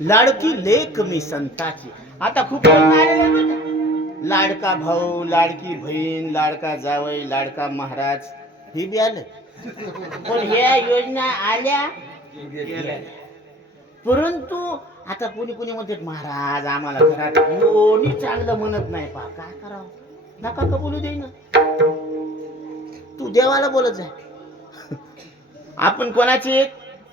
लाडकी लेक मी संताची. आता खूप योजना आलेल्या आहेत बरं का. लाडका भाऊ, लाडकी बहीण, लाडका जावई, लाडका महाराज, हे बी आलं. पण ह्या योजना आल्या परंतु आता कोणी कोणी म्हणतात महाराज आम्हाला घरात कोणी चांगलं म्हणत नाही. पा काय करावं, नका का बोलू देईना. तू देवाला बोलत जाय. आपण कोणाचे?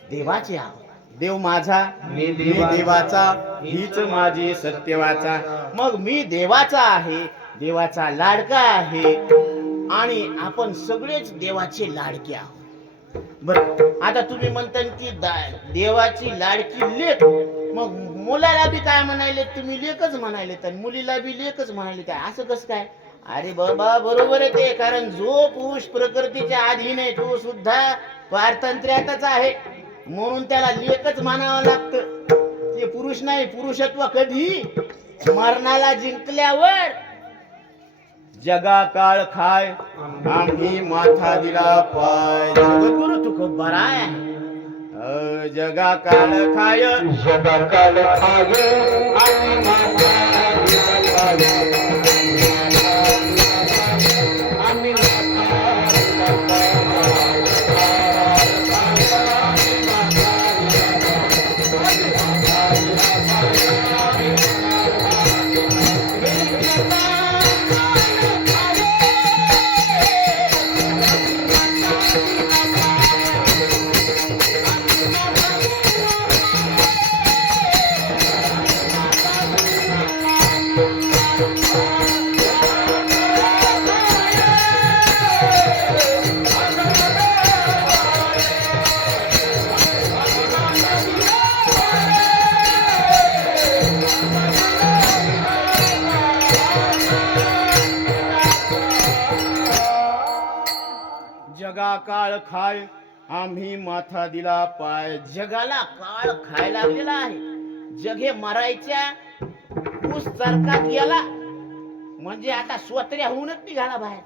देवाचे आहोत. देव माझा, मी देवाचा, हीच माझी सत्यवाचा. मग मी देवाचा आहे, देवाचा लाडका आहे आणि आपण सगळेच देवाचे लाडके आहोत. बर, आता तुम्ही म्हणता की देवाची लाडकी लेक, मग मुलाला बी काय म्हणाले तुम्ही? लेकच म्हणाले. तर मुलीला बी लेकच म्हणाले. काय असं कसं काय? अरे बाबा बरोबर आहे ते. कारण जो पुरुष प्रकृतीच्या अधीन आहे तो सुद्धा पारतंत्र्यातच आहे, म्हणून त्याला लेकच म्हणावं लागतं. ते पुरुष नाही. पुरुषत्व कधी? मरणाला जिंकल्यावर. जगा काळ खाय आम्ही माथा दिला पाय. जगद्गुरु तुकोबाराय. जगा काळ खाय, जगा काळ खाय आम्ही माथा दिला जगा काळ खाय आम्ही माथा दिला पाय. जगाला काळ खाय लागलेला आहे. जग हे मरायच्या ऊस चरकात गेला म्हणजे आता स्वतऱ्या होऊनच निघाला बाहेर.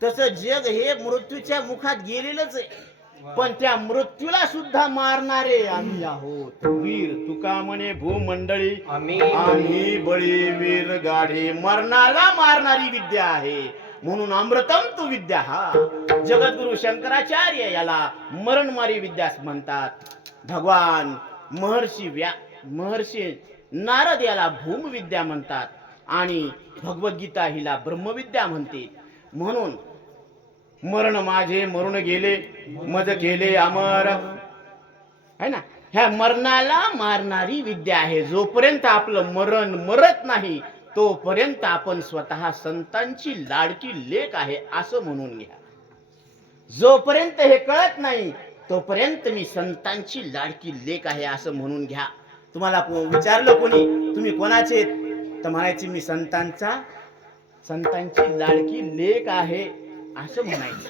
तसं जग हे मृत्यूच्या मुखात गेलेलंच आहे. पण त्या मृत्यूला सुद्धा मारणारे आम्ही आहोत. वीर तुका म्हणे भूमंडळी आम्ही बळी वीर गाढे. मरणाला मारणारी विद्या आहे, म्हणून अमृतम तू विद्या. हा जगद्गुरु शंकराचार्य याला मरणमारी विद्या म्हणतात. भगवान महर्षी नारद याला भूमविद्या म्हणतात आणि भगवद्गीता हिला ब्रह्मविद्या म्हणते. म्हणून मरण माझे मरून गेले मज केले अमर है ना. ह्या मरणाला मारणारी विद्या आहे. जोपर्यंत आपलं मरण मरत नाही तोपर्यंत आपण स्वतः संतांची लाडकी लेक आहे असं म्हणून घ्या. जोपर्यंत हे कळत नाही तोपर्यंत मी संतांची लाडकी लेक आहे असं म्हणून घ्या. तुम्हाला विचारलं कोणी तुम्ही कोणाचे, तर म्हणायचे मी संतांची लाडकी लेक आहे असं म्हणायचं.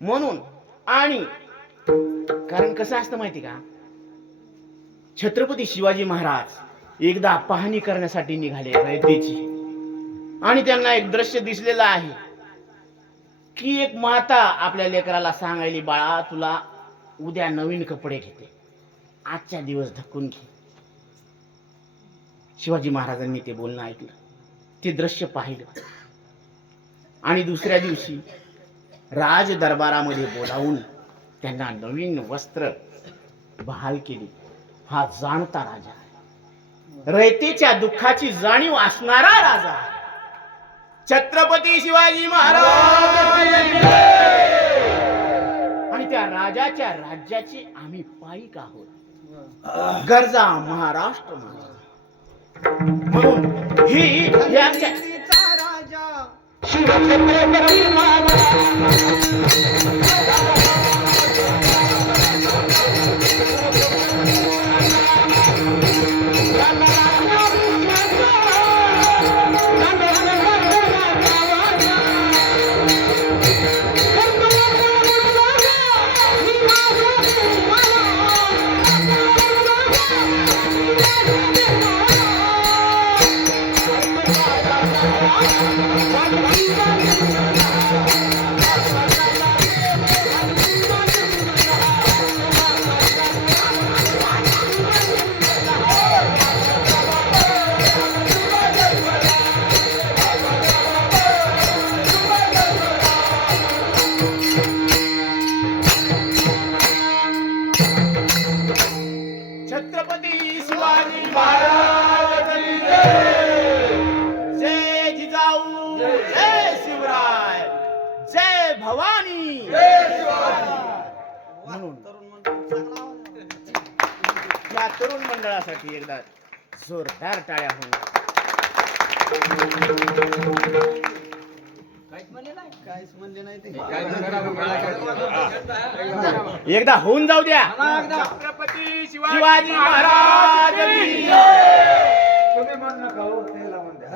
म्हणून आणि कारण कसं असतं माहिती का, छत्रपती शिवाजी महाराज एकदा पाहणी करण्यासाठी निघाले रयतेची आणि त्यांना एक दृश्य दिसलेलं आहे की एक माता आपल्या लेकराला सांगायली बाळा तुला उद्या नवीन कपडे घेते, आजच्या दिवस धकून घे. शिवाजी महाराजांनी ते बोलणं ऐकलं, ते दृश्य पाहिलं आणि दुसऱ्या दिवशी राज दरबारामध्ये बोलावून त्यांना नवीन वस्त्र बहाल केली. हा जाणता राजा आहे, रयतेच्या दुःखाची जाणीव असणारा राजा आहे. छत्रपती शिवाजी महाराज. आणि त्या राजाच्या राज्याचे आम्ही पाईक आहोत. गरजा महाराष्ट्र माझा. म्हणून ही आमच्या राजा शिवछत्रपती छत्रपती शिवाजी महाराज की जय. जय जिजाऊ, जय शिवराय, जय भवानी. म्हणून या तरुण मंडळासाठी एकदा जोरदार टाळ्या होऊन एकदा होऊन जाऊ द्या. छत्रपती शिवाजी महाराज की जय. तुम्ही म्हण नका हो, त्याला म्हण द्या.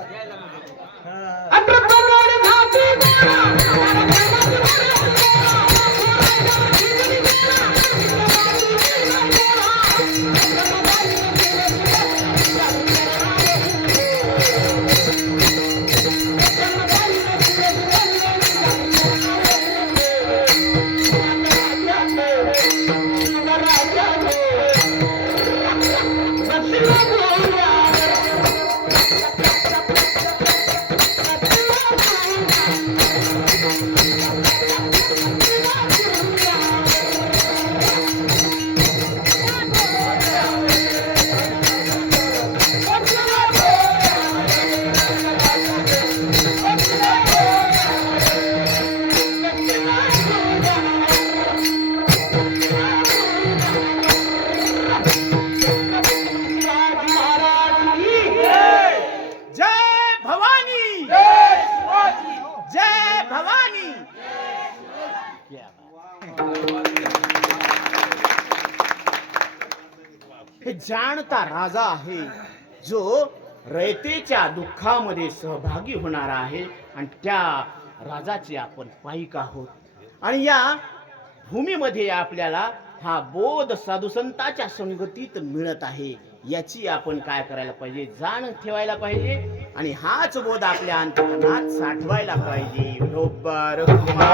जय भवानी, जय भवानी. हे जाणता राजा आहे जो रयतेच्या दुःखामध्ये सहभागी होणारा आहे आणि त्या राजाचे आपण पाईक आहोत. आणि या भूमीमध्ये आपल्याला हा बोध साधू संतांच्या संगतीत मिळत आहे. याची आपण काय करायला पाहिजे, जाण ठेवायला पाहिजे आणि हाच बोध आपल्या अंतःकरणात साठवायला पाहिजे. बरोबर.